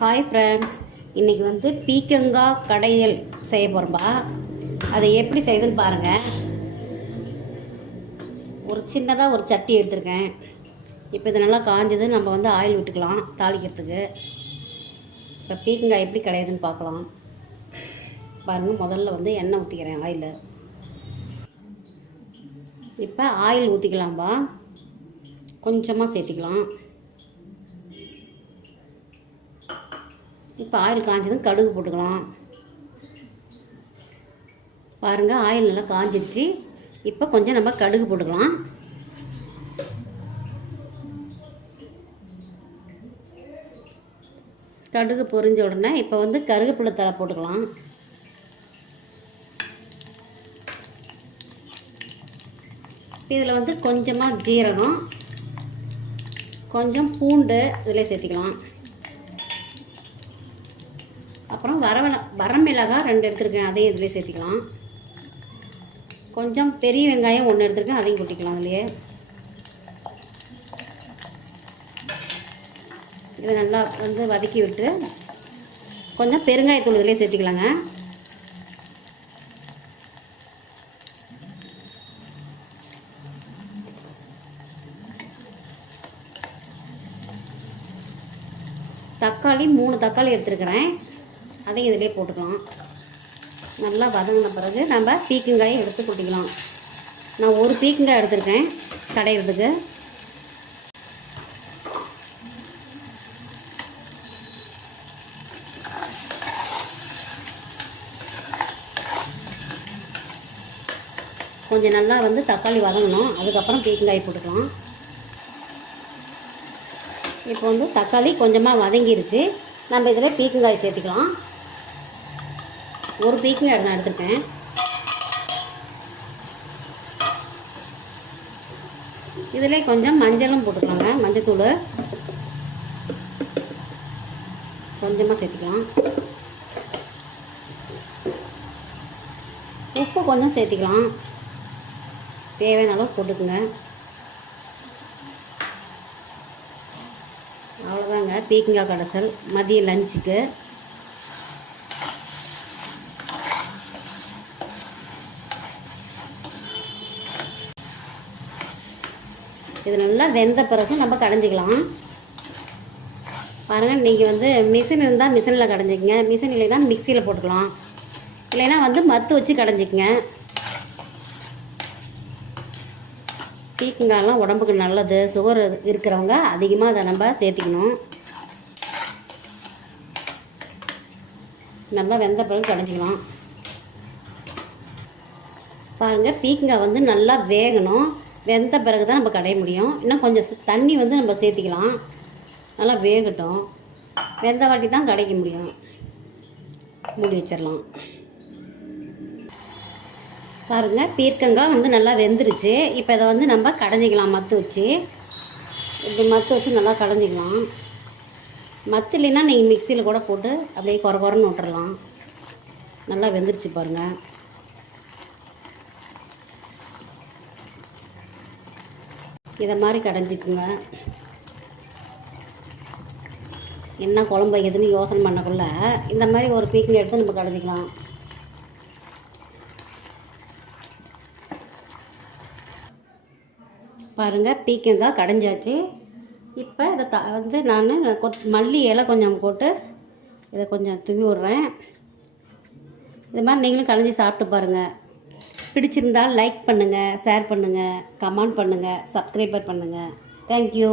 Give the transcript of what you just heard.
Hi friends, இன்றைக்கி வந்து பீக்கங்காய் கடையல் செய்ய போகிறோம்பா. அதை எப்படி செய்யுதுன்னு பாருங்கள். ஒரு சின்னதாக ஒரு சட்டி எடுத்துருக்கேன். இப்போ இது நல்லா காஞ்சது. நம்ம வந்து ஆயில் விட்டுக்கலாம் தாளிக்கிறதுக்கு. இப்போ பீக்கங்காய் எப்படி கடையுதுன்னு பார்க்கலாம் பாருங்கள். முதல்ல வந்து எண்ணெய் ஊற்றிக்கிறேன் ஆயில். இப்போ ஆயில் ஊற்றிக்கலாம்பா. கொஞ்சமாக சேர்த்திக்கலாம். இப்போ ஆயில் காஞ்சதும் கடுகு போட்டுக்கலாம். பாருங்கள், ஆயில் நல்லா காஞ்சிடுச்சு. இப்போ கொஞ்சம் நம்ம கடுகு போட்டுக்கலாம். கடுகு பொரிஞ்ச உடனே இப்போ வந்து கருவேப்பிலை தழை போட்டுக்கலாம். இதில் வந்து கொஞ்சமாக ஜீரகம், கொஞ்சம் பூண்டு இதில் சேர்த்திக்கலாம். அப்புறம் வரமிளகாய் 2 எடுத்துருக்கேன், அதையும் இதிலே சேர்த்திக்கலாம். கொஞ்சம் பெரிய வெங்காயம் 1 எடுத்துருக்கேன், அதையும் கொட்டிக்கலாம் அதுலேயே. இதை நல்லா வந்து வதக்கி விட்டு கொஞ்சம் பெருங்காயத்தூள் இதிலே சேர்த்திக்கலாங்க. தக்காளி 3 தக்காளி எடுத்துருக்கிறேன், அதையும் இதிலே போட்டுக்கலாம். நல்லா வதங்கின பிறகு நம்ம பீக்கங்காயை எடுத்து கொட்டிக்கலாம். நான் ஒரு பீக்கங்காய் எடுத்துருக்கேன் கடையிறதுக்கு. கொஞ்சம் நல்லா வந்து தக்காளி வதங்கணும், அதுக்கப்புறம் பீக்கங்காய் போட்டுக்கலாம். இப்போ வந்து தக்காளி கொஞ்சமாக வதங்கிருச்சு. நம்ம இதில் பீக்கங்காய் சேர்த்துக்கலாம். ஒரு பீக்கங்காய் நான் எடுத்துருக்கேன். இதில் கொஞ்சம் மஞ்சளும் போட்டுக்கலாங்க. மஞ்சத்தூள் கொஞ்சமாக சேர்த்துக்கலாம். உப்பு கொஞ்சம் சேர்த்துக்கலாம். தேவையான அளவு போட்டுக்குங்க. அவ்வளோதாங்க பீக்கங்காய் கடைசல் மதிய லஞ்சுக்கு. இது நல்லா வெந்த பிறகு நம்ம கடைஞ்சிக்கலாம். பாருங்கள், நீங்கள் வந்து மிஷின் இருந்தால் மிஷினில் கடைஞ்சிக்கங்க. மிஷின் இல்லைன்னா மிக்சியில் போட்டுக்கலாம். இல்லைன்னா வந்து மத்து வச்சு கடைஞ்சிக்கங்க. பீக்கங்காயெலாம் உடம்புக்கு நல்லது. சுகர் இருக்கிறவங்க அதிகமாக அதை நம்ம சேர்த்திக்கணும். நல்லா வெந்த பிறகு கடைஞ்சிக்கலாம். பாருங்கள், பீக்கங்காய் வந்து நல்லா வேகணும். வெந்த பிறகு தான் நம்ம கடைய முடியும். இன்னும் கொஞ்சம் தண்ணி வந்து நம்ம சேர்த்திக்கலாம். நல்லா வேகட்டும். வெந்த வாட்டி தான் கடைக்க முடியும். மூடி வச்சிடலாம். பாருங்கள், பீர்க்கங்காய் வந்து நல்லா வெந்துருச்சு. இப்போ இதை வந்து நம்ம கடைஞ்சிக்கலாம். மத்து வச்சு இப்படி மத்து வச்சு நல்லா கடைஞ்சிக்கலாம். மத்து இல்லைன்னா நீங்கள் மிக்சியில் கூட போட்டு அப்படியே குறன்னு விட்டுறலாம். நல்லா வெந்துருச்சு பாருங்கள். இதை மாதிரி கடைஞ்சிக்குங்க. என்ன குழம்பு வைக்கிறதுன்னு யோசனை பண்ணக்குள்ள இந்த மாதிரி ஒரு பீக்கங்காய் எடுத்து நம்ம கடைஞ்சிக்கலாம். பாருங்கள், பீக்கங்காய் கடைஞ்சாச்சு. இப்போ இதை வந்து நான் மல்லி இலை கொஞ்சம் போட்டு இதை கொஞ்சம் தூவி விட்றேன். இது மாதிரி நீங்களும் கடைஞ்சி சாப்பிட்டு பாருங்கள். பிடிச்சிருந்தால் லைக் பண்ணுங்கள், ஷேர் பண்ணுங்கள், கமெண்ட் பண்ணுங்கள், சப்ஸ்கிரைபர் பண்ணுங்கள். தேங்க்யூ.